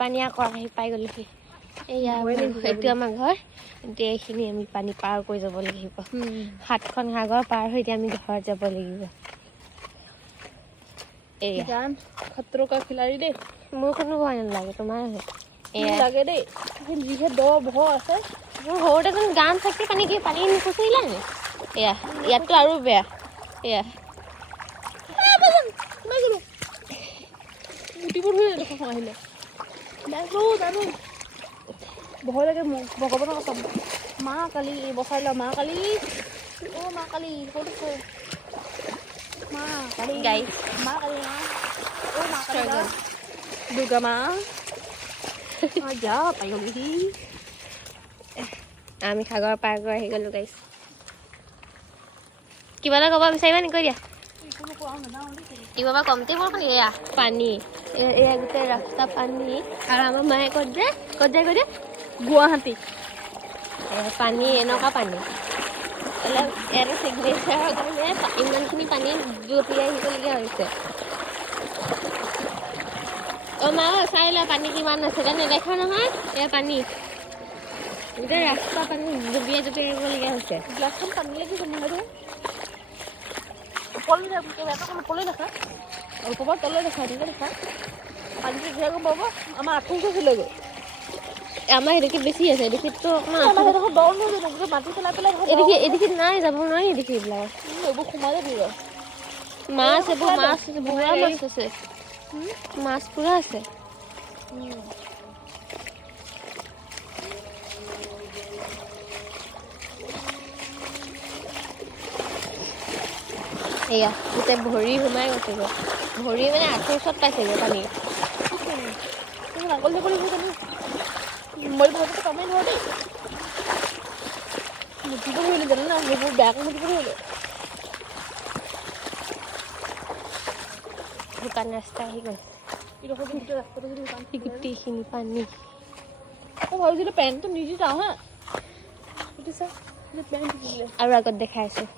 পানী আকৌ আহি পাই গ'লোহি এয়া এইটো আমাৰ ঘৰ এতিয়া এইখিনি আমি পানী পাৰ কৰি যাব লাগিব 7খন সাগৰ পাৰ হৈ এতিয়া আমি ঘৰত যাব লাগিব এয়া জান খতৰো কা খিলাড়ী দেই মোৰ কোনো ভয় নালাগে তোমাৰ এয়া লাগে দেই যিহে দ বহ আছে মোৰ সৰুতে কোন গান থাকি পানী নুখুচিলা নে এয়া ইয়াততো আৰু বেয়া এয়া মুটিবোৰ হৈ দেখোন আহিলে দাদু ভয় লাগে মোক ভগৱানৰ কসম মা কালি বচাই লোৱা মা কালি অ মা কালি ক'ত আছে মা কালি গাইছ মা কালি মা অ মা কালি দুৰ্গা মা যা পাই গ'লোহি আমি সাগৰ পাৰ কৰি আহি গ'লো গাইছ কিবা এটা ক'ব বিচাৰিবা নেকি কৈ দিয়া কিবা বা কমতি বৰষুণ এয়া পানী এয়া গোটেই ৰাস্তা পানী আৰু আমাৰ মায়ে ক'ত যায় গুৱাহাটী পানী এনেকুৱা পানী অলপ ইয়াৰ চিগনেচাৰৰ কাৰণে ইমানখিনি পানী জঁপিয়াই আহিবলগীয়া হৈছে অ' মা চাই লোৱা পানী কিমান আছে কাৰণ নেদেখা নহয় এয়া পানী গোটেই ৰাস্তা পানী জঁপিয়াই আহিবলগীয়া হৈছে গ্লাছখন পানী লাগিছে নহয় ওপৰলৈ দেখা ওপৰত তললৈ দেখা এনেকৈ দেখা পানীটো ঘূৰাই গম পাব আমাৰ আঁঠু গৈছিলে গৈ আমাৰ এডোখৰত বেছি আছে এডোখৰততো অকণমান মাটি পেলাই এডোখৰত নাই যাব নোৱাৰি এডোখৰ এইবিলাক এইবোৰ সোমাই যাবি মাছ এইবোৰ মাছ পুৰা মাছ আছে মাছ পুৰা আছে এয়া গোটেই ভৰি সোমাই গৈছেগৈ ভৰি মানে আঁঠুৰ ওচৰত পাইছেগৈ পানী নাঙল যাব লাগিব মই ভাবিছোঁ কামেই নহয় দেই মুঠিব ধৰিলে জানো না সেইবোৰ বেয়াকৈ মুঠিব ধৰিলে শুকান ৰাস্তা আহি গ'ল গোটেইখিনি পানী মই ভাবিছিলোঁ পেণ্টটো নিদি যাওঁ হা আৰু আগত দেখাই আছোঁ